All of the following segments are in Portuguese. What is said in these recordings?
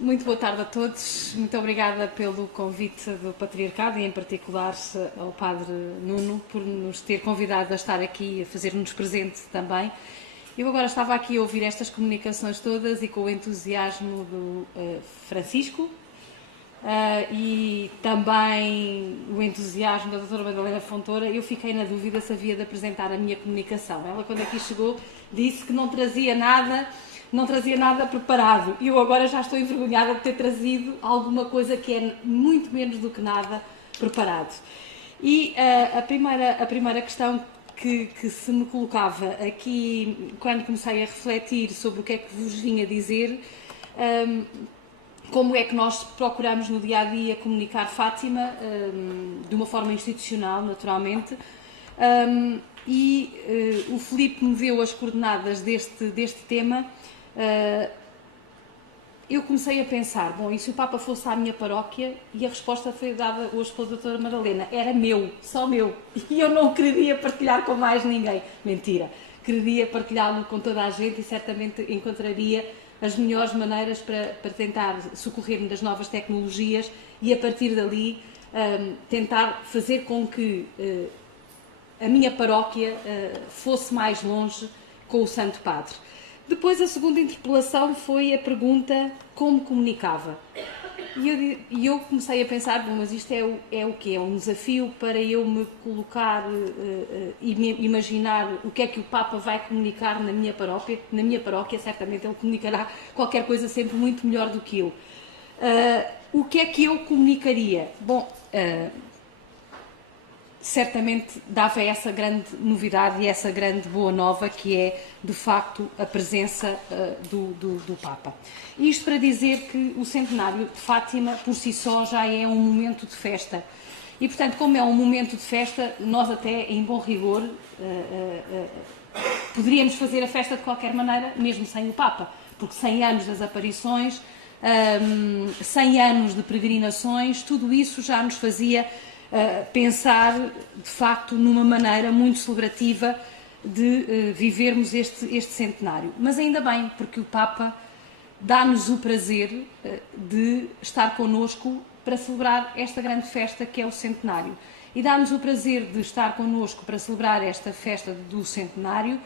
Muito boa tarde a todos. Muito obrigada pelo convite do Patriarcado e, em particular, ao Padre Nuno por nos ter convidado a estar aqui, a fazer-nos presente também. Eu agora estava aqui a ouvir estas comunicações todas e com o entusiasmo do Francisco e também o entusiasmo da doutora Madalena Fontoura. Eu fiquei na dúvida se havia de apresentar a minha comunicação. Ela, quando aqui chegou, disse que não trazia nada preparado. Eu agora já estou envergonhada de ter trazido alguma coisa que é muito menos do que nada preparado. E a primeira questão que se me colocava aqui, quando comecei a refletir sobre o que é que vos vinha dizer, como é que nós procuramos no dia-a-dia comunicar Fátima, de uma forma institucional, naturalmente, o Filipe me deu as coordenadas deste tema. Eu comecei a pensar, bom, e se o Papa fosse à minha paróquia? E a resposta foi dada hoje pela doutora Madalena, era meu, só meu, e eu não queria partilhar com mais ninguém. Mentira, queria partilhá-lo com toda a gente e certamente encontraria as melhores maneiras para tentar socorrer-me das novas tecnologias e a partir dali tentar fazer com que a minha paróquia fosse mais longe com o Santo Padre. Depois, a segunda interpelação foi a pergunta como comunicava. E eu comecei a pensar, bom, mas isto é o quê? É um desafio para eu me colocar e me imaginar o que é que o Papa vai comunicar na minha paróquia. Na minha paróquia, certamente, ele comunicará qualquer coisa sempre muito melhor do que eu. O que é que eu comunicaria? Bom, certamente dava essa grande novidade e essa grande boa nova que é, de facto, a presença do Papa. E isto para dizer que o centenário de Fátima, por si só, já é um momento de festa. E, portanto, como é um momento de festa, nós até, em bom rigor, poderíamos fazer a festa de qualquer maneira, mesmo sem o Papa, porque 100 anos das aparições, 100 anos de peregrinações, tudo isso já nos fazia pensar, de facto, numa maneira muito celebrativa de vivermos este centenário. Mas ainda bem, porque o Papa dá-nos o prazer de estar connosco para celebrar esta grande festa que é o centenário. E dá-nos o prazer de estar connosco para celebrar esta festa do centenário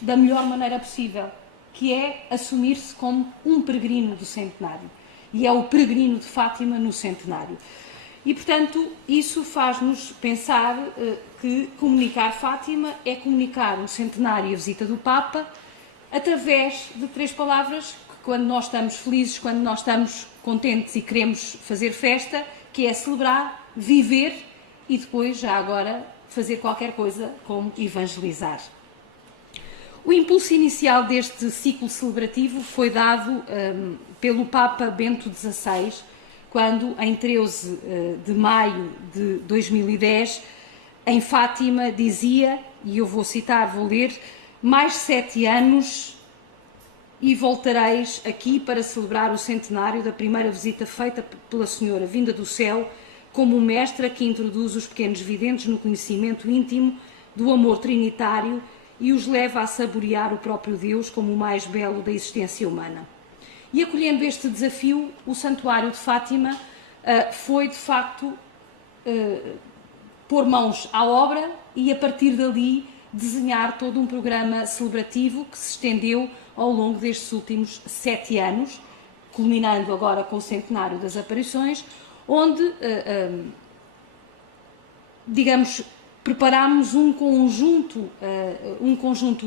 da melhor maneira possível, que é assumir-se como um peregrino do centenário. E é o peregrino de Fátima no centenário. E, portanto, isso faz-nos pensar que comunicar Fátima é comunicar o centenário e a visita do Papa através de 3 palavras que, quando nós estamos felizes, quando nós estamos contentes e queremos fazer festa, que é celebrar, viver e depois, já agora, fazer qualquer coisa como evangelizar. O impulso inicial deste ciclo celebrativo foi dado pelo Papa Bento XVI, quando, em 13 de maio de 2010, em Fátima dizia, e eu vou citar, vou ler, mais 7 anos e voltareis aqui para celebrar o centenário da primeira visita feita pela Senhora vinda do céu, como mestra que introduz os pequenos videntes no conhecimento íntimo do amor trinitário e os leva a saborear o próprio Deus como o mais belo da existência humana. E acolhendo este desafio, o Santuário de Fátima foi, de facto, pôr mãos à obra e, a partir dali, desenhar todo um programa celebrativo que se estendeu ao longo destes últimos 7 anos, culminando agora com o centenário das aparições, onde, digamos, preparámos um conjunto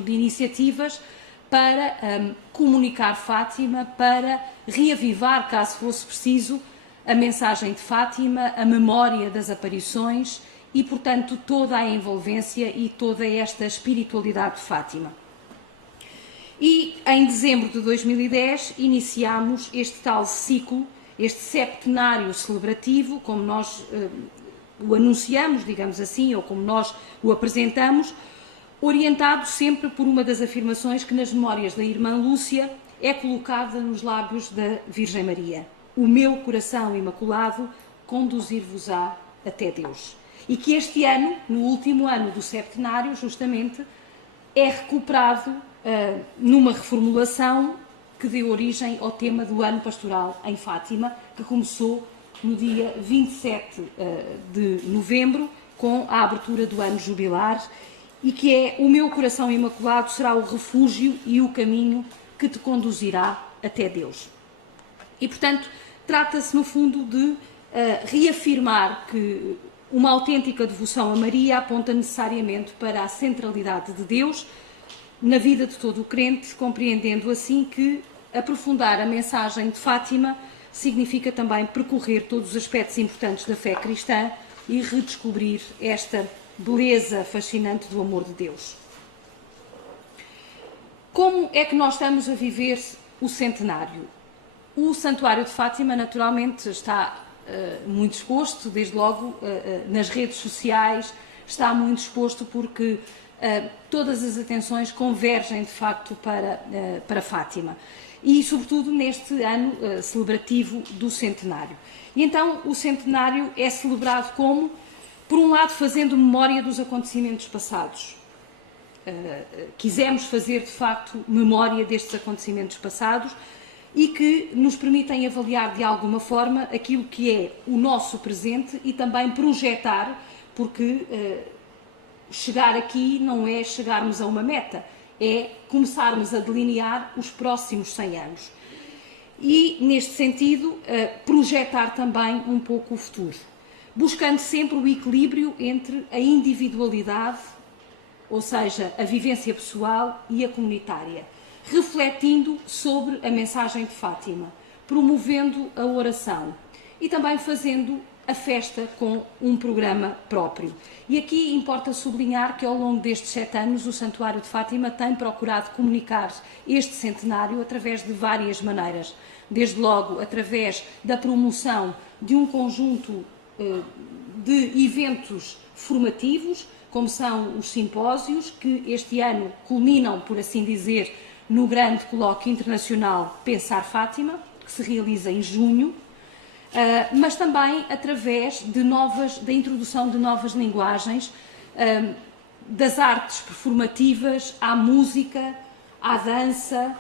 de iniciativas para comunicar Fátima, para reavivar, caso fosse preciso, a mensagem de Fátima, a memória das aparições e, portanto, toda a envolvência e toda esta espiritualidade de Fátima. E, em dezembro de 2010, iniciámos este tal ciclo, este septenário celebrativo, como nós o anunciamos, digamos assim, ou como nós o apresentamos, orientado sempre por uma das afirmações que nas memórias da irmã Lúcia é colocada nos lábios da Virgem Maria. O meu coração imaculado conduzir-vos-á até Deus. E que este ano, no último ano do septenário, justamente, é recuperado numa reformulação que deu origem ao tema do ano pastoral em Fátima, que começou no dia 27 de novembro, com a abertura do ano jubilar, e que é: o meu coração imaculado será o refúgio e o caminho que te conduzirá até Deus. E, portanto, trata-se, no fundo, de reafirmar que uma autêntica devoção a Maria aponta necessariamente para a centralidade de Deus na vida de todo o crente, compreendendo assim que aprofundar a mensagem de Fátima significa também percorrer todos os aspectos importantes da fé cristã e redescobrir esta beleza fascinante do amor de Deus. Como é que nós estamos a viver o centenário? O Santuário de Fátima, naturalmente, está muito exposto, desde logo nas redes sociais, está muito exposto porque todas as atenções convergem, de facto, para Fátima. E, sobretudo, neste ano celebrativo do centenário. E então o centenário é celebrado como, por um lado, fazendo memória dos acontecimentos passados. Quisemos fazer, de facto, memória destes acontecimentos passados e que nos permitem avaliar de alguma forma aquilo que é o nosso presente e também projetar, porque chegar aqui não é chegarmos a uma meta, é começarmos a delinear os próximos 100 anos. E, neste sentido, projetar também um pouco o futuro, buscando sempre o equilíbrio entre a individualidade, ou seja, a vivência pessoal, e a comunitária, refletindo sobre a mensagem de Fátima, promovendo a oração e também fazendo a festa com um programa próprio. E aqui importa sublinhar que ao longo destes 7 anos o Santuário de Fátima tem procurado comunicar este centenário através de várias maneiras. Desde logo através da promoção de um conjunto de eventos formativos, como são os simpósios, que este ano culminam, por assim dizer, no grande colóquio internacional Pensar Fátima, que se realiza em junho, mas também através da introdução de novas linguagens, das artes performativas, à música, à dança,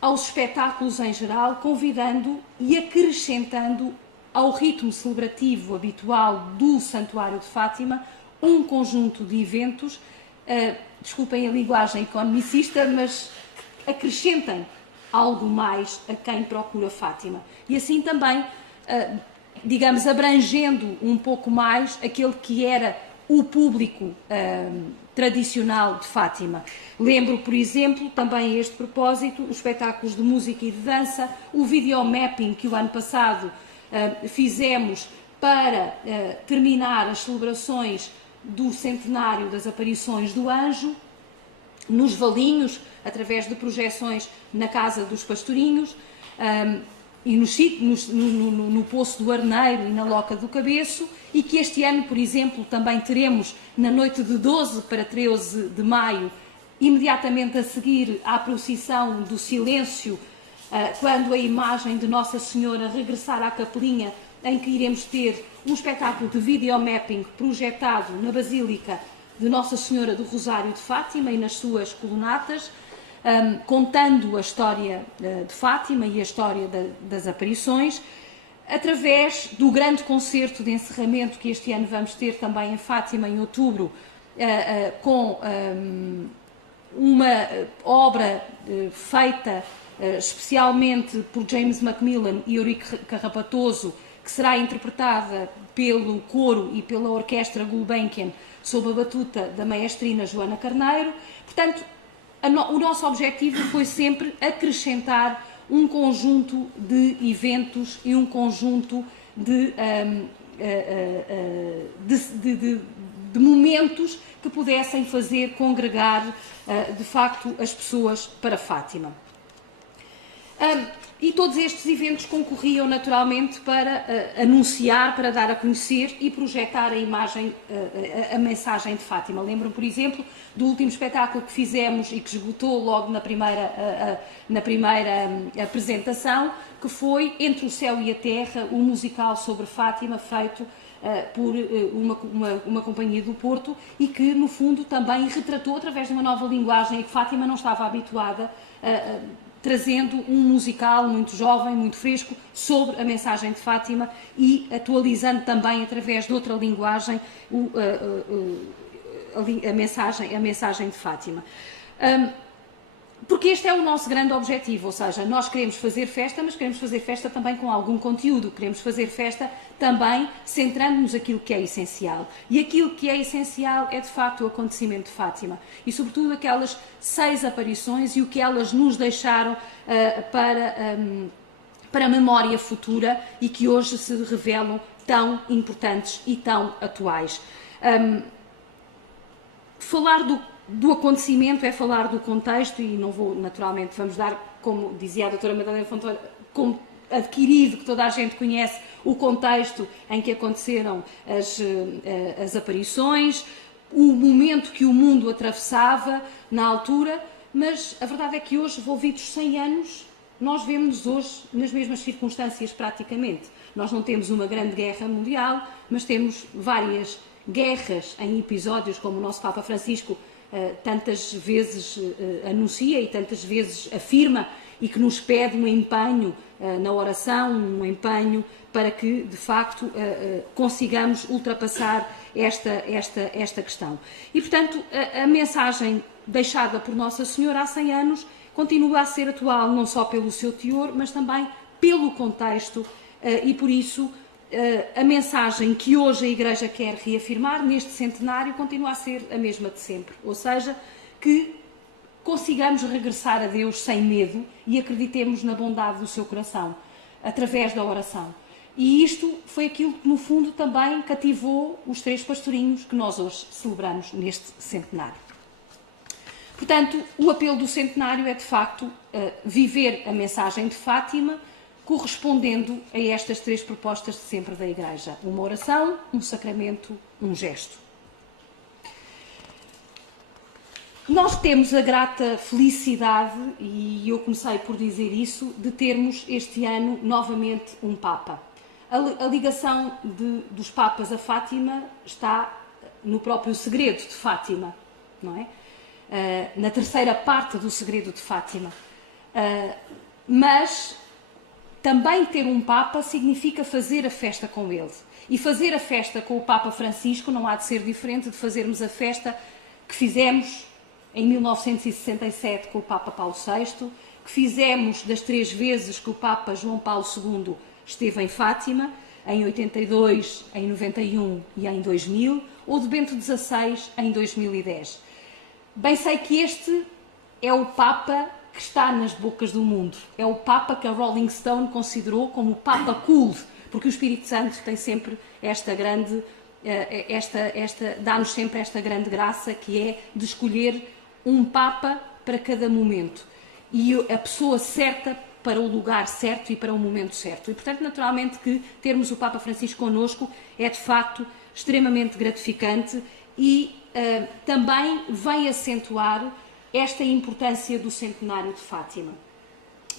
aos espetáculos em geral, convidando e acrescentando ao ritmo celebrativo habitual do Santuário de Fátima um conjunto de eventos, desculpem a linguagem economicista, mas acrescentem algo mais a quem procura Fátima. E assim também, digamos, abrangendo um pouco mais aquele que era o público tradicional de Fátima. Lembro, por exemplo, também a este propósito, os espetáculos de música e de dança, o videomapping que o ano passado fizemos para terminar as celebrações do centenário das aparições do anjo, nos Valinhos, através de projeções na Casa dos Pastorinhos, e no Poço do Arneiro e na Loca do Cabeço, e que este ano, por exemplo, também teremos na noite de 12 para 13 de maio, imediatamente a seguir à procissão do silêncio, quando a imagem de Nossa Senhora regressar à capelinha, em que iremos ter um espetáculo de videomapping projetado na Basílica de Nossa Senhora do Rosário de Fátima e nas suas colunatas, contando a história de Fátima e a história das aparições, através do grande concerto de encerramento que este ano vamos ter também em Fátima, em outubro, com uma obra feita especialmente por James Macmillan e Eurico Carrapatoso, que será interpretada pelo coro e pela orquestra Gulbenkian, sob a batuta da maestrina Joana Carneiro. Portanto, o nosso objetivo foi sempre acrescentar um conjunto de eventos e um conjunto de momentos que pudessem fazer congregar, de facto, as pessoas para Fátima. E todos estes eventos concorriam naturalmente para anunciar, para dar a conhecer e projetar a imagem, a mensagem de Fátima. Lembram, por exemplo, do último espetáculo que fizemos e que esgotou logo na primeira apresentação, que foi Entre o Céu e a Terra, um musical sobre Fátima, feito por uma companhia do Porto, e que, no fundo, também retratou, através de uma nova linguagem que Fátima não estava habituada trazendo um musical muito jovem, muito fresco, sobre a mensagem de Fátima e atualizando também, através de outra linguagem, a mensagem de Fátima. Porque este é o nosso grande objetivo, ou seja, nós queremos fazer festa, mas queremos fazer festa também com algum conteúdo, queremos fazer festa também centrando-nos naquilo que é essencial. E aquilo que é essencial é, de facto, o acontecimento de Fátima. E, sobretudo, aquelas 6 aparições e o que elas nos deixaram para a memória futura e que hoje se revelam tão importantes e tão atuais. Falar do acontecimento é falar do contexto, e não vou, naturalmente, vamos dar, como dizia a doutora Madalena Fontoura, como adquirido, que toda a gente conhece, o contexto em que aconteceram as aparições, o momento que o mundo atravessava na altura, mas a verdade é que hoje, envolvidos 100 anos, nós vemos-nos hoje nas mesmas circunstâncias praticamente. Nós não temos uma grande guerra mundial, mas temos várias guerras em episódios, como o nosso Papa Francisco tantas vezes anuncia e tantas vezes afirma, e que nos pede um empenho na oração, um empenho para que, de facto, consigamos ultrapassar esta questão. E, portanto, a mensagem deixada por Nossa Senhora há 100 anos continua a ser atual, não só pelo seu teor, mas também pelo contexto, e por isso a mensagem que hoje a Igreja quer reafirmar neste centenário continua a ser a mesma de sempre, ou seja, que consigamos regressar a Deus sem medo e acreditemos na bondade do seu coração, através da oração. E isto foi aquilo que, no fundo, também cativou os 3 pastorinhos que nós hoje celebramos neste centenário. Portanto, o apelo do centenário é, de facto, viver a mensagem de Fátima, correspondendo a estas 3 propostas de sempre da Igreja: uma oração, um sacramento, um gesto. Nós temos a grata felicidade, e eu comecei por dizer isso, de termos este ano novamente um Papa. A ligação dos Papas a Fátima está no próprio segredo de Fátima, não é? Na terceira parte do segredo de Fátima. Mas também ter um Papa significa fazer a festa com ele. E fazer a festa com o Papa Francisco não há de ser diferente de fazermos a festa que fizemos em 1967 com o Papa Paulo VI, que fizemos das 3 vezes que o Papa João Paulo II esteve em Fátima, em 82, em 91 e em 2000, ou de Bento XVI em 2010. Bem sei que este é o Papa que está nas bocas do mundo. É o Papa que a Rolling Stone considerou como o Papa cool, porque o Espírito Santo tem sempre esta grande, dá-nos sempre esta grande graça, que é de escolher um Papa para cada momento e a pessoa certa para o lugar certo e para o momento certo. E, portanto, naturalmente que termos o Papa Francisco connosco é, de facto, extremamente gratificante e também vem acentuar esta importância do centenário de Fátima.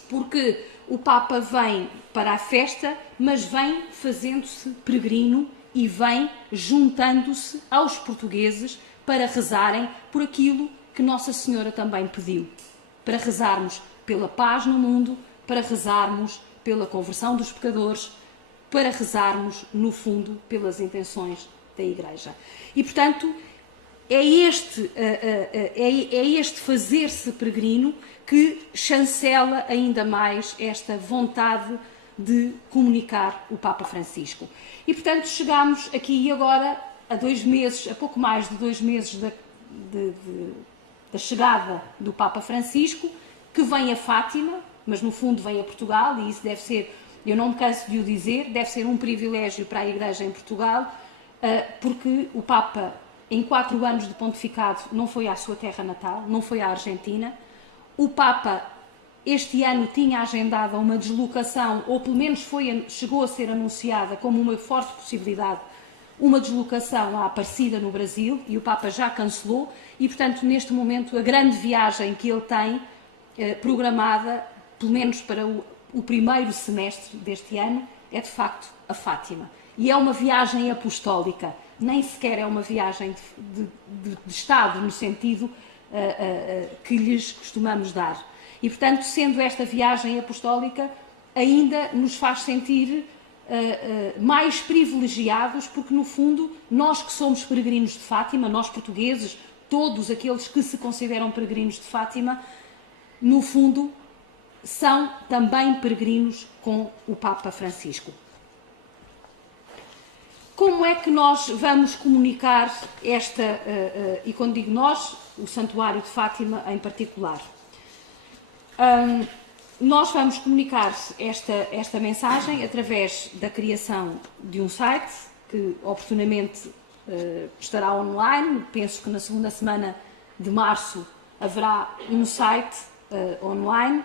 Porque o Papa vem para a festa, mas vem fazendo-se peregrino e vem juntando-se aos portugueses para rezarem por aquilo que Nossa Senhora também pediu. Para rezarmos pela paz no mundo, para rezarmos pela conversão dos pecadores, para rezarmos, no fundo, pelas intenções da Igreja. E, portanto, é este fazer-se peregrino que chancela ainda mais esta vontade de comunicar o Papa Francisco. E, portanto, chegamos aqui agora a 2 meses, a pouco mais de 2 meses da chegada do Papa Francisco, que vem a Fátima, mas no fundo vem a Portugal, e isso deve ser, eu não me canso de o dizer, deve ser um privilégio para a Igreja em Portugal, porque o Papa, em 4 anos de pontificado, não foi à sua terra natal, não foi à Argentina. O Papa, este ano, tinha agendado uma deslocação, ou pelo menos chegou a ser anunciada como uma forte possibilidade, uma deslocação à Aparecida no Brasil, e o Papa já cancelou, e, portanto, neste momento, a grande viagem que ele tem programada, pelo menos para o primeiro semestre deste ano, é, de facto, a Fátima. E é uma viagem apostólica, nem sequer é uma viagem de Estado, no sentido que lhes costumamos dar. E, portanto, sendo esta viagem apostólica, ainda nos faz sentir mais privilegiados, porque, no fundo, nós que somos peregrinos de Fátima, nós portugueses, todos aqueles que se consideram peregrinos de Fátima, no fundo, são também peregrinos com o Papa Francisco. Como é que nós vamos comunicar esta, e quando digo nós, o Santuário de Fátima em particular? Nós vamos comunicar esta mensagem através da criação de um site, que oportunamente estará online. Penso que na segunda semana de março haverá um site online,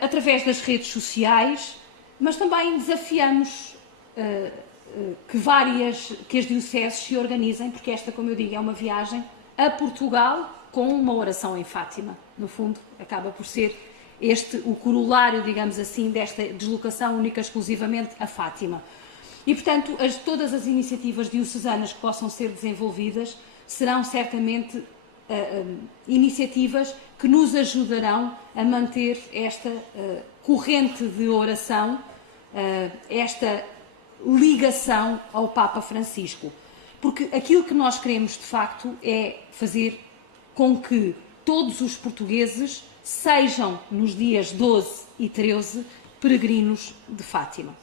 através das redes sociais, mas também desafiamos que as dioceses se organizem, porque esta, como eu digo, é uma viagem a Portugal com uma oração em Fátima. No fundo, acaba por ser este o corolário, digamos assim, desta deslocação única exclusivamente a Fátima. E, portanto, todas as iniciativas diocesanas que possam ser desenvolvidas serão certamente iniciativas que nos ajudarão a manter esta corrente de oração, esta ligação ao Papa Francisco. Porque aquilo que nós queremos, de facto, é fazer com que todos os portugueses sejam, nos dias 12 e 13, peregrinos de Fátima.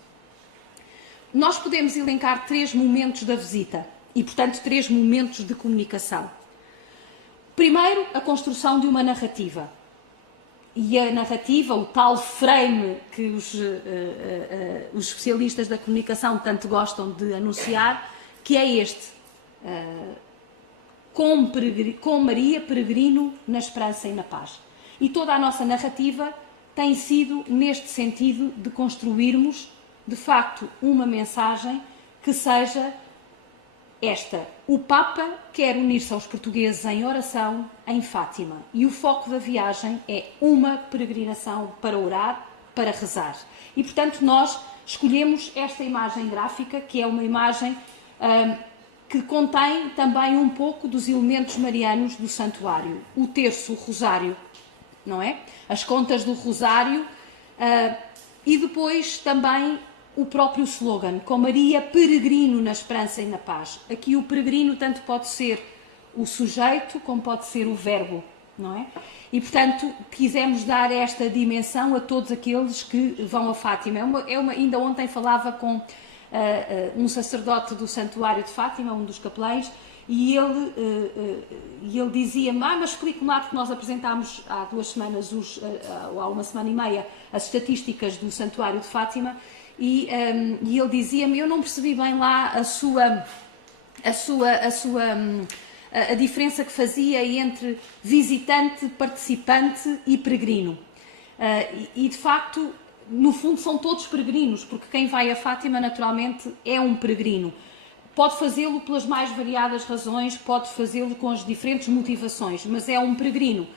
Nós podemos elencar 3 momentos da visita e, portanto, 3 momentos de comunicação. Primeiro, a construção de uma narrativa. E a narrativa, o tal frame que os especialistas da comunicação tanto gostam de anunciar, que é este: com Maria, peregrino na esperança e na paz. E toda a nossa narrativa tem sido neste sentido de construirmos, de facto, uma mensagem que seja esta: o Papa quer unir-se aos portugueses em oração em Fátima, e o foco da viagem é uma peregrinação para orar, para rezar. E, portanto, nós escolhemos esta imagem gráfica, que é uma imagem que contém também um pouco dos elementos marianos do santuário. O terço, o rosário, não é? As contas do rosário, e depois também o próprio slogan: com Maria, peregrino na esperança e na paz. Aqui o peregrino tanto pode ser o sujeito como pode ser o verbo, não é? E, portanto, quisemos dar esta dimensão a todos aqueles que vão a Fátima. Ainda ontem falava com um sacerdote do Santuário de Fátima, um dos capelães, e ele dizia-me: mas explique-me lá, porque nós apresentámos há 2 semanas, há 1 semana e meia, as estatísticas do Santuário de Fátima, e ele dizia-me: eu não percebi bem lá a diferença que fazia entre visitante, participante e peregrino. E de facto, no fundo, são todos peregrinos, porque quem vai a Fátima naturalmente é um peregrino. Pode fazê-lo pelas mais variadas razões, pode fazê-lo com as diferentes motivações, mas é um peregrino.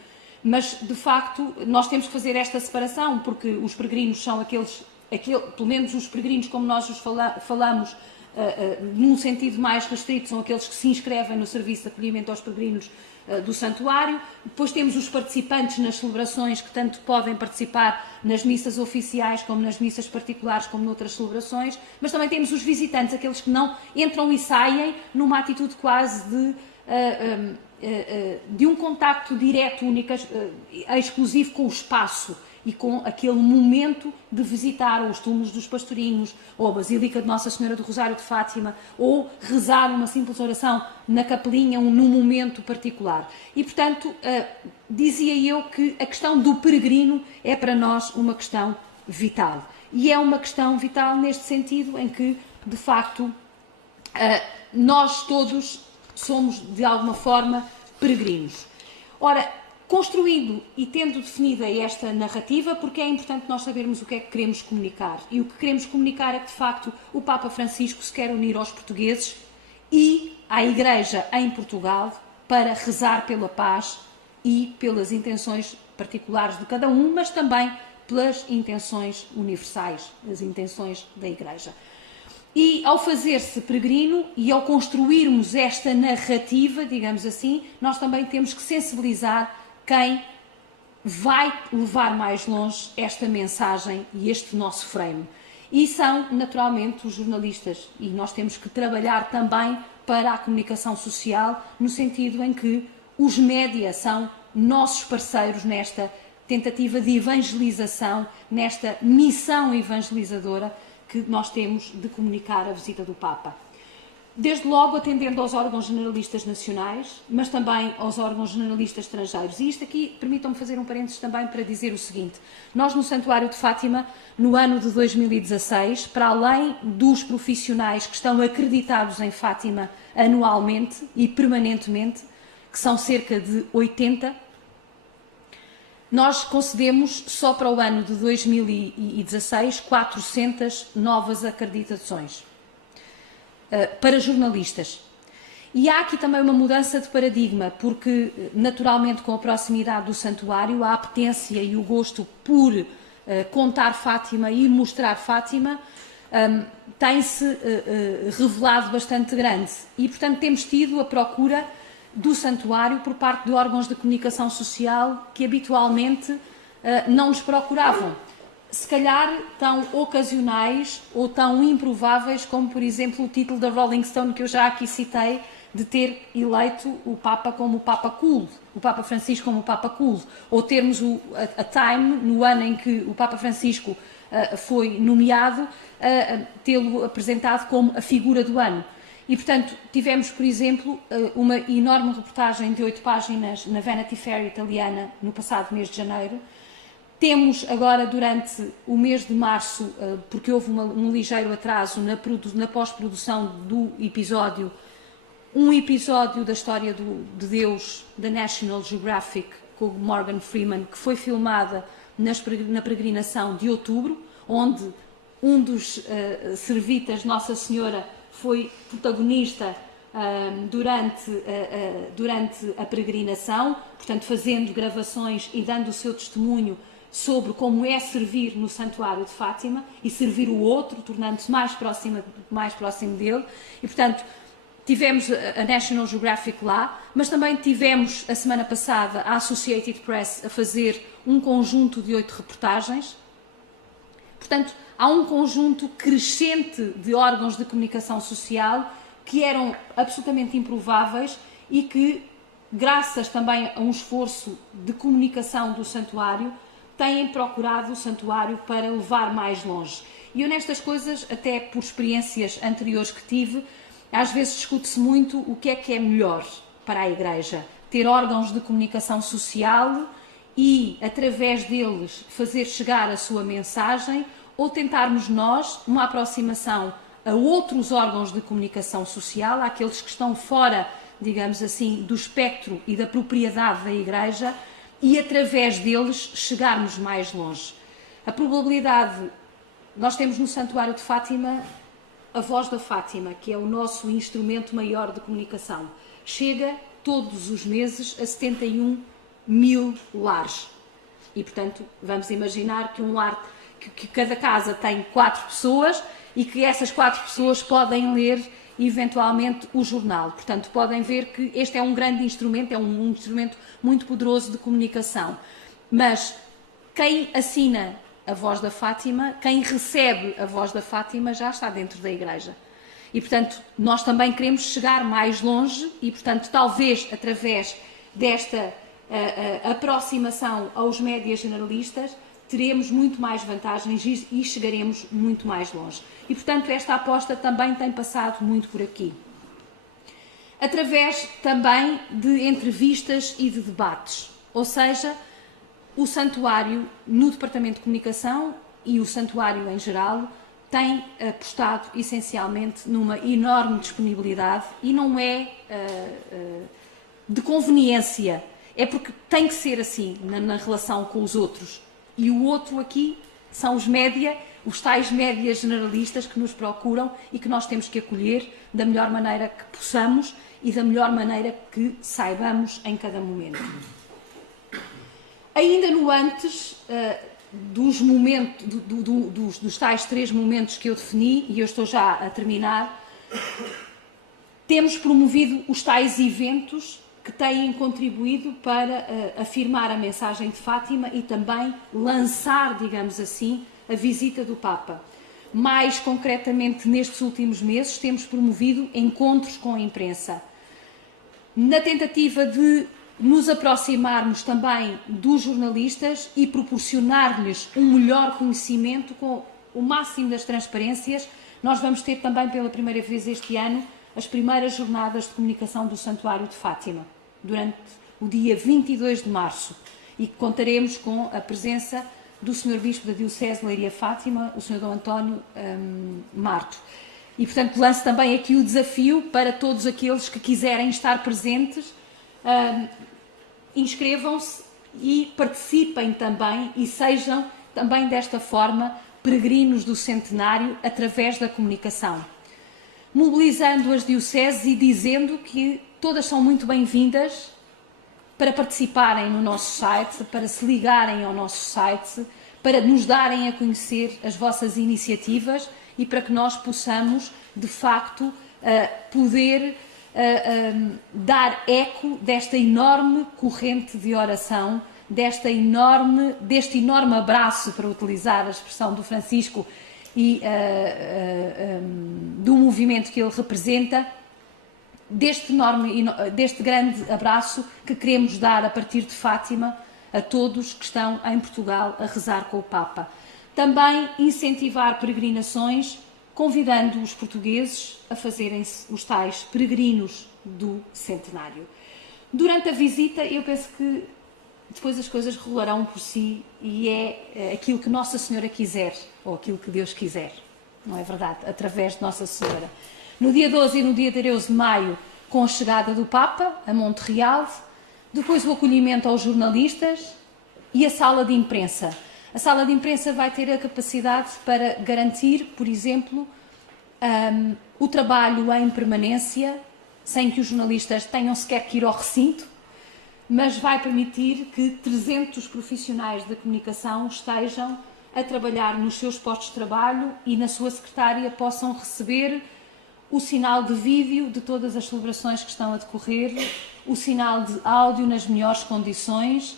Mas, de facto, nós temos que fazer esta separação, porque os peregrinos são pelo menos os peregrinos como nós os falamos, num sentido mais restrito, são aqueles que se inscrevem no serviço de acolhimento aos peregrinos do santuário. Depois temos os participantes nas celebrações, que tanto podem participar nas missas oficiais como nas missas particulares, como noutras celebrações, mas também temos os visitantes, aqueles que não entram e saem numa atitude quase de um contacto direto, único, exclusivo com o espaço e com aquele momento de visitar ou os túmulos dos pastorinhos, ou a Basílica de Nossa Senhora do Rosário de Fátima, ou rezar uma simples oração na capelinha, num momento particular. E, portanto, dizia eu que a questão do peregrino é para nós uma questão vital. E é uma questão vital neste sentido em que, de facto, nós todos somos, de alguma forma, peregrinos. Ora, construindo e tendo definida esta narrativa, porque é importante nós sabermos o que é que queremos comunicar. E o que queremos comunicar é que, de facto, o Papa Francisco se quer unir aos portugueses e à Igreja em Portugal para rezar pela paz e pelas intenções particulares de cada um, mas também pelas intenções universais, as intenções da Igreja. E ao fazer-se peregrino e ao construirmos esta narrativa, digamos assim, nós também temos que sensibilizar quem vai levar mais longe esta mensagem e este nosso frame. E são, naturalmente, os jornalistas, e nós temos que trabalhar também para a comunicação social, no sentido em que os média são nossos parceiros nesta tentativa de evangelização, nesta missão evangelizadora que nós temos de comunicar a visita do Papa. Desde logo atendendo aos órgãos generalistas nacionais, mas também aos órgãos generalistas estrangeiros. E isto aqui, permitam-me fazer um parênteses também para dizer o seguinte: nós no Santuário de Fátima, no ano de 2016, para além dos profissionais que estão acreditados em Fátima anualmente e permanentemente, que são cerca de 80, nós concedemos só para o ano de 2016 400 novas acreditações para jornalistas. E há aqui também uma mudança de paradigma, porque naturalmente com a proximidade do santuário, a apetência e o gosto por contar Fátima e mostrar Fátima tem-se revelado bastante grande. E portanto temos tido a procura do santuário por parte de órgãos de comunicação social que habitualmente não nos procuravam. Se calhar tão ocasionais ou tão improváveis como, por exemplo, o título da Rolling Stone que eu já aqui citei, de ter eleito o Papa como o Papa Cool, o Papa Francisco como o Papa Cool, ou termos a Time, no ano em que o Papa Francisco foi nomeado, tê-lo apresentado como a figura do ano. E, portanto, tivemos, por exemplo, uma enorme reportagem de 8 páginas na Vanity Fair italiana no passado mês de janeiro. Temos agora, durante o mês de março, porque houve um ligeiro atraso na pós-produção do episódio, um episódio da história de Deus, da National Geographic, com Morgan Freeman, que foi filmada na peregrinação de outubro, onde um dos servitas, Nossa Senhora, foi protagonista durante a peregrinação, portanto fazendo gravações e dando o seu testemunho sobre como é servir no Santuário de Fátima e servir o outro, tornando-se mais próximo dele. E, portanto, tivemos a National Geographic lá, mas também tivemos, a semana passada, a Associated Press a fazer um conjunto de 8 reportagens. Portanto, há um conjunto crescente de órgãos de comunicação social que eram absolutamente improváveis e que, graças também a um esforço de comunicação do Santuário, têm procurado o Santuário para levar mais longe. E eu nestas coisas, até por experiências anteriores que tive, às vezes discute-se muito o que é melhor para a Igreja. Ter órgãos de comunicação social e, através deles, fazer chegar a sua mensagem, ou tentarmos nós uma aproximação a outros órgãos de comunicação social, àqueles que estão fora, digamos assim, do espectro e da propriedade da Igreja, e através deles chegarmos mais longe. A probabilidade, nós temos no Santuário de Fátima a Voz da Fátima, que é o nosso instrumento maior de comunicação. Chega todos os meses a 71 mil lares. E, portanto, vamos imaginar que um lar, que cada casa tem 4 pessoas e que essas 4 pessoas podem ler eventualmente o jornal. Portanto, podem ver que este é um grande instrumento, é um instrumento muito poderoso de comunicação. Mas quem assina a Voz da Fátima, quem recebe a Voz da Fátima já está dentro da Igreja. E, portanto, nós também queremos chegar mais longe e, portanto, talvez através desta aproximação aos médias generalistas, teremos muito mais vantagens e chegaremos muito mais longe. E, portanto, esta aposta também tem passado muito por aqui. Através também de entrevistas e de debates. Ou seja, o Santuário, no Departamento de Comunicação e o Santuário em geral, tem apostado essencialmente numa enorme disponibilidade e não é de conveniência, é porque tem que ser assim na relação com os outros. E o outro aqui são os média, os tais médias generalistas que nos procuram e que nós temos que acolher da melhor maneira que possamos e da melhor maneira que saibamos em cada momento. Ainda no antes dos momentos, dos tais 3 momentos que eu defini, e eu estou já a terminar, temos promovido os tais eventos que têm contribuído para afirmar a mensagem de Fátima e também lançar, digamos assim, a visita do Papa. Mais concretamente, nestes últimos meses, temos promovido encontros com a imprensa, na tentativa de nos aproximarmos também dos jornalistas e proporcionar-lhes um melhor conhecimento com o máximo das transparências. Nós vamos ter também pela primeira vez este ano as primeiras jornadas de comunicação do Santuário de Fátima, durante o dia 22 de março, e contaremos com a presença do Sr. Bispo da Diocese de Leiria Fátima, o Sr. Dom António Marto. E, portanto, lanço também aqui o desafio para todos aqueles que quiserem estar presentes, inscrevam-se e participem também e sejam também desta forma peregrinos do centenário através da comunicação, mobilizando as dioceses e dizendo que todas são muito bem-vindas para participarem no nosso site, para se ligarem ao nosso site, para nos darem a conhecer as vossas iniciativas e para que nós possamos, de facto, poder dar eco desta enorme corrente de oração, deste enorme abraço, para utilizar a expressão do Francisco, e do movimento que ele representa, deste grande abraço que queremos dar a partir de Fátima a todos que estão em Portugal a rezar com o Papa. Também incentivar peregrinações, convidando os portugueses a fazerem-se os tais peregrinos do centenário. Durante a visita, eu penso que depois as coisas rolarão por si e é aquilo que Nossa Senhora quiser, ou aquilo que Deus quiser, não é verdade? Através de Nossa Senhora. No dia 12 e no dia 13 de maio, com a chegada do Papa a Montreal, depois o acolhimento aos jornalistas e a sala de imprensa. A sala de imprensa vai ter a capacidade para garantir, por exemplo, o trabalho em permanência, sem que os jornalistas tenham sequer que ir ao recinto, mas vai permitir que 300 profissionais da comunicação estejam a trabalhar nos seus postos de trabalho e na sua secretária possam receber o sinal de vídeo de todas as celebrações que estão a decorrer, o sinal de áudio nas melhores condições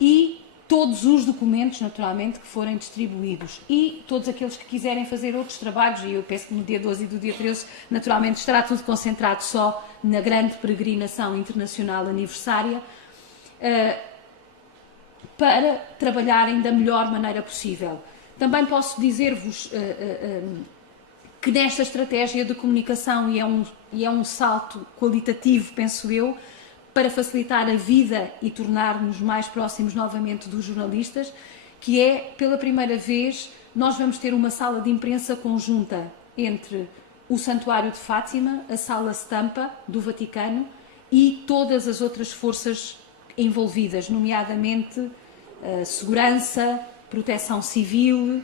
e todos os documentos, naturalmente, que forem distribuídos. E todos aqueles que quiserem fazer outros trabalhos, e eu penso que no dia 12 e do dia 13, naturalmente, estará tudo concentrado só na grande peregrinação internacional aniversária, para trabalharem da melhor maneira possível. Também posso dizer-vos que nesta estratégia de comunicação, e é um salto qualitativo, penso eu, para facilitar a vida e tornar-nos mais próximos novamente dos jornalistas, que é, pela primeira vez, nós vamos ter uma sala de imprensa conjunta entre o Santuário de Fátima, a Sala Stampa do Vaticano e todas as outras forças envolvidas, nomeadamente segurança, proteção civil,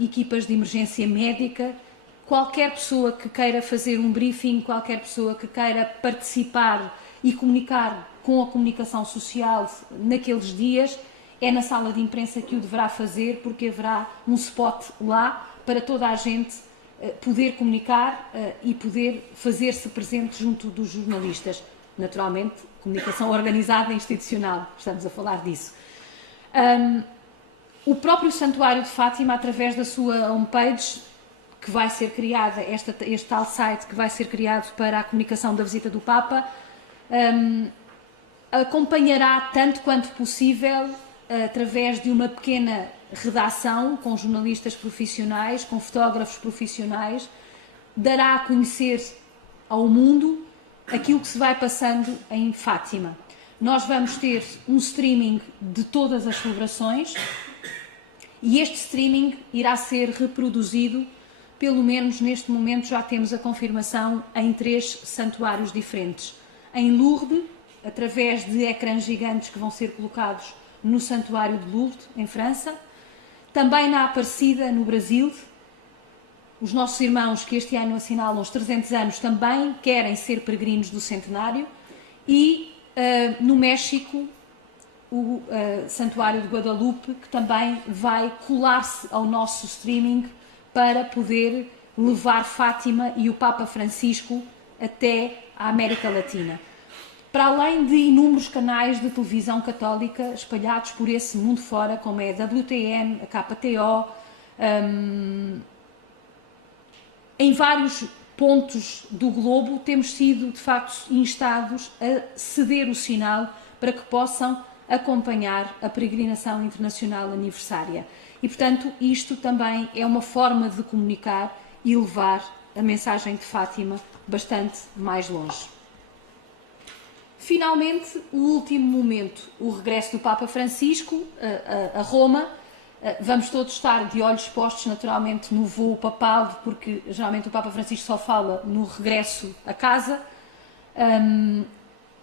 equipas de emergência médica. Qualquer pessoa que queira fazer um briefing, qualquer pessoa que queira participar e comunicar com a comunicação social naqueles dias, é na sala de imprensa que o deverá fazer, porque haverá um spot lá para toda a gente poder comunicar e poder fazer-se presente junto dos jornalistas. Naturalmente, comunicação organizada e institucional, estamos a falar disso. O próprio Santuário de Fátima, através da sua homepage, que vai ser criada, este tal site que vai ser criado para a comunicação da visita do Papa, acompanhará tanto quanto possível, através de uma pequena redação com jornalistas profissionais, com fotógrafos profissionais, dará a conhecer ao mundo aquilo que se vai passando em Fátima. Nós vamos ter um streaming de todas as celebrações e este streaming irá ser reproduzido, pelo menos neste momento já temos a confirmação, em 3 santuários diferentes. Em Lourdes, através de ecrãs gigantes que vão ser colocados no Santuário de Lourdes, em França. Também na Aparecida, no Brasil. Os nossos irmãos que este ano assinalam os 300 anos também querem ser peregrinos do centenário. E no México, o Santuário de Guadalupe, que também vai colar-se ao nosso streaming para poder levar Fátima e o Papa Francisco até a América Latina. para além de inúmeros canais de televisão católica espalhados por esse mundo fora, como é a WTN, a KTO, em vários pontos do globo temos sido, de facto, instados a ceder o sinal para que possam acompanhar a peregrinação internacional aniversária. E, portanto, isto também é uma forma de comunicar e levar a mensagem de Fátima bastante mais longe. Finalmente, o último momento, o regresso do Papa Francisco a Roma. Vamos todos estar de olhos postos, naturalmente, no voo papal, porque geralmente o Papa Francisco só fala no regresso a casa.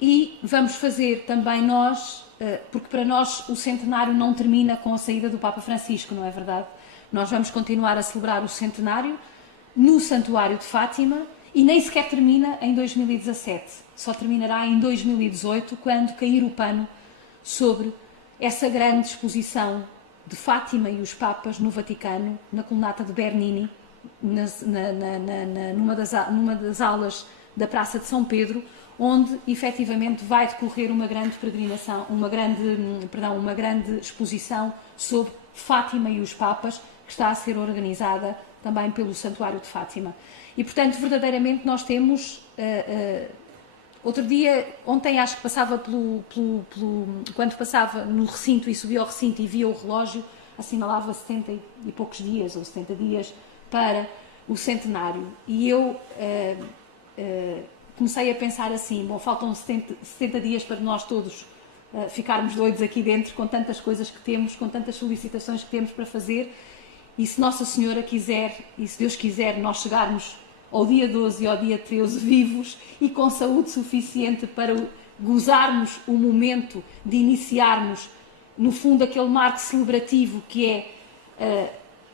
E vamos fazer também nós, porque para nós o centenário não termina com a saída do Papa Francisco, não é verdade? Nós vamos continuar a celebrar o centenário no Santuário de Fátima e nem sequer termina em 2017. Só terminará em 2018, quando cair o pano sobre essa grande exposição de Fátima e os Papas no Vaticano, na colunata de Bernini, numa das aulas da Praça de São Pedro, onde efetivamente vai decorrer uma grande peregrinação, uma grande exposição sobre Fátima e os Papas, que está a ser organizada também pelo Santuário de Fátima. E, portanto, verdadeiramente nós temos... ontem acho que passava quando passava no recinto e subia ao recinto e via o relógio, assinalava 70 e poucos dias, ou 70 dias, para o centenário. E eu comecei a pensar assim, bom, faltam 70 dias para nós todos ficarmos doidos aqui dentro, com tantas coisas que temos, com tantas solicitações que temos para fazer, e se Nossa Senhora quiser, e se Deus quiser, nós chegarmos ao dia 12 e ao dia 13 vivos e com saúde suficiente para gozarmos o momento de iniciarmos, no fundo, aquele marco celebrativo que é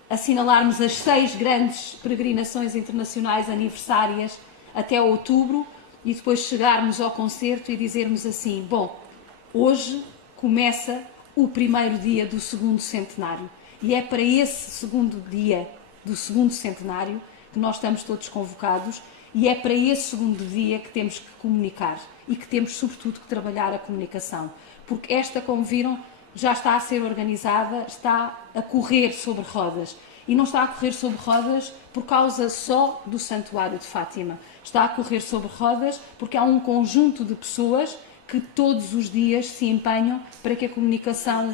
assinalarmos as 6 grandes peregrinações internacionais aniversárias até outubro e depois chegarmos ao concerto e dizermos assim, bom, hoje começa o primeiro dia do segundo centenário e é para esse segundo dia do segundo centenário que nós estamos todos convocados e é para esse segundo dia que temos que comunicar e que temos, sobretudo, que trabalhar a comunicação. Porque esta, como viram, já está a ser organizada, está a correr sobre rodas. E não está a correr sobre rodas por causa só do Santuário de Fátima. Está a correr sobre rodas porque há um conjunto de pessoas que todos os dias se empenham para que a comunicação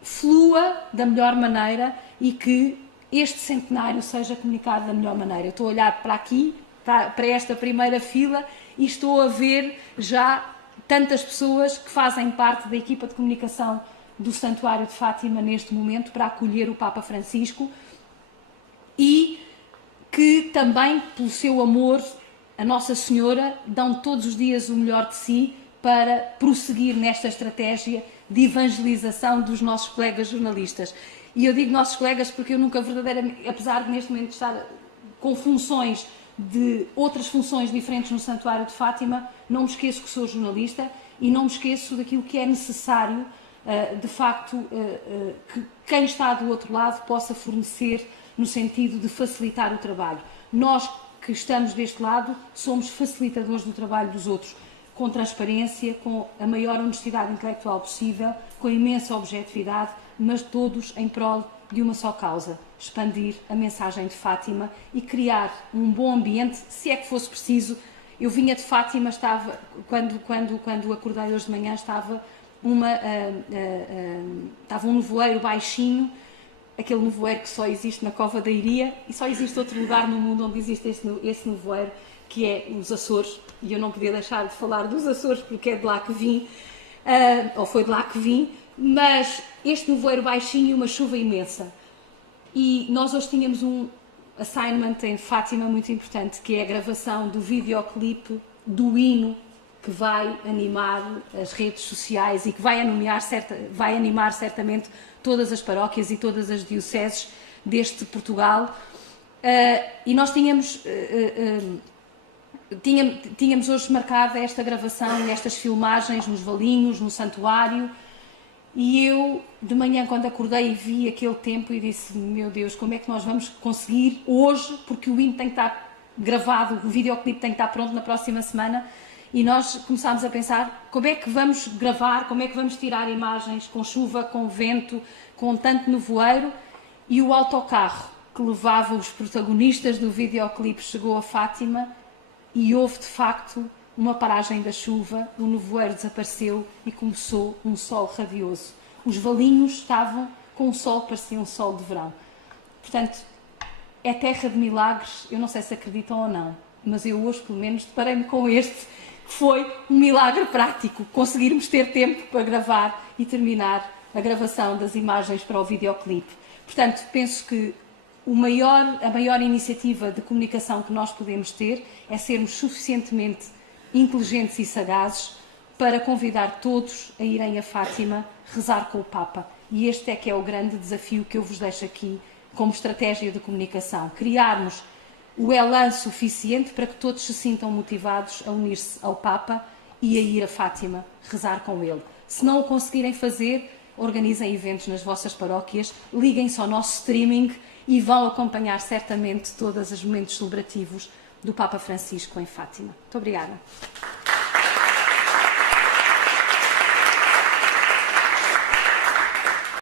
flua da melhor maneira e que este centenário seja comunicado da melhor maneira. Eu estou a olhar para aqui, para esta primeira fila, e estou a ver já tantas pessoas que fazem parte da equipa de comunicação do Santuário de Fátima neste momento para acolher o Papa Francisco e que também, pelo seu amor a Nossa Senhora, dão todos os dias o melhor de si para prosseguir nesta estratégia de evangelização dos nossos colegas jornalistas. E eu digo nossos colegas porque eu nunca verdadeiramente, apesar de neste momento estar com funções de outras funções diferentes no Santuário de Fátima, não me esqueço que sou jornalista e não me esqueço daquilo que é necessário, de facto, que quem está do outro lado possa fornecer no sentido de facilitar o trabalho. Nós que estamos deste lado somos facilitadores do trabalho dos outros, com transparência, com a maior honestidade intelectual possível, com a imensa objetividade, mas todos em prol de uma só causa: expandir a mensagem de Fátima e criar um bom ambiente, se é que fosse preciso. Eu vinha de Fátima, quando acordei hoje de manhã, estava um nevoeiro baixinho, aquele nevoeiro que só existe na Cova da Iria, e só existe outro lugar no mundo onde existe esse nevoeiro, que é os Açores, e eu não podia deixar de falar dos Açores porque é de lá que vim, ou foi de lá que vim, mas este nevoeiro baixinho e uma chuva imensa. E nós hoje tínhamos um assignment em Fátima muito importante, que é a gravação do videoclipe do hino que vai animar as redes sociais e que vai animar certamente todas as paróquias e todas as dioceses deste Portugal. E nós tínhamos hoje marcada esta gravação, estas filmagens nos Valinhos, no santuário, e eu de manhã, quando acordei e vi aquele tempo, e disse: meu Deus, como é que nós vamos conseguir hoje, porque o hino tem que estar gravado, o videoclipe tem que estar pronto na próxima semana, e nós começámos a pensar como é que vamos gravar, como é que vamos tirar imagens com chuva, com vento, com tanto nevoeiro, e o autocarro que levava os protagonistas do videoclipe chegou a Fátima e houve de facto uma paragem da chuva, o nevoeiro desapareceu e começou um sol radioso. Os valinhos estavam com um sol, parecia um sol de verão. Portanto, é terra de milagres, eu não sei se acreditam ou não, mas eu hoje pelo menos deparei-me com este. Foi um milagre prático, conseguirmos ter tempo para gravar e terminar a gravação das imagens para o videoclipe. Portanto, penso que a maior iniciativa de comunicação que nós podemos ter é sermos suficientemente inteligentes e sagazes para convidar todos a irem a Fátima rezar com o Papa. E este é que é o grande desafio que eu vos deixo aqui como estratégia de comunicação. Criarmos o elan suficiente para que todos se sintam motivados a unir-se ao Papa e a ir a Fátima rezar com ele. Se não o conseguirem fazer, organizem eventos nas vossas paróquias, liguem-se ao nosso streaming e vão acompanhar certamente todos os momentos celebrativos do Papa Francisco em Fátima. Muito obrigada.